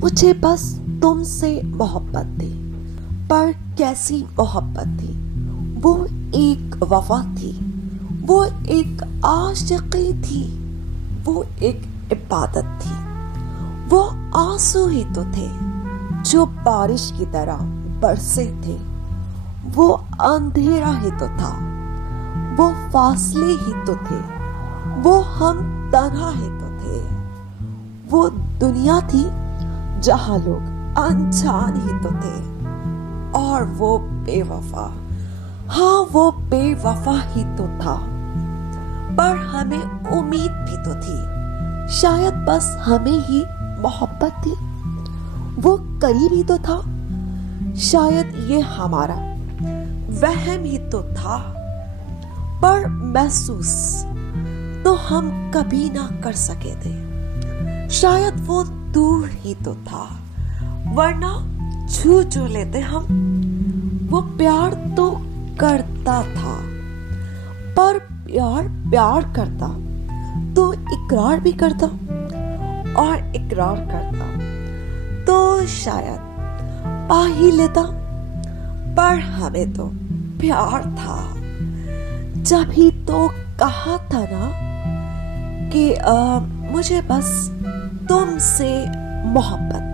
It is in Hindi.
मुझे बस तुमसे मोहब्बत थी, पर कैसी मोहब्बत थी। वो एक वफा थी, वो एक आशिकी थी, वो एक इबादत थी। वो आंसू ही तो थे जो बारिश की तरह बरसे थे। वो अंधेरा ही तो था, वो फासले ही तो थे, वो हम तन्हा ही तो थे। वो दुनिया थी जहां लोग अनजान ही तो थे। और वो बेवफा, हाँ वो बेवफा ही तो था। पर हमें उम्मीद भी तो थी, शायद बस हमें ही मोहब्बत थी। वो करीब ही तो था, शायद ये हमारा वहम ही तो था। पर महसूस तो हम कभी ना कर सके थे, शायद वो दूर ही तो था, वरना छू लेते हम। वो प्यार तो करता था, पर प्यार करता तो इकरार भी करता, और इकरार करता तो शायद पा ही लेता। पर हमें तो प्यार था, जब ही तो कहा था ना कि मुझे बस तुमसे मोहब्बत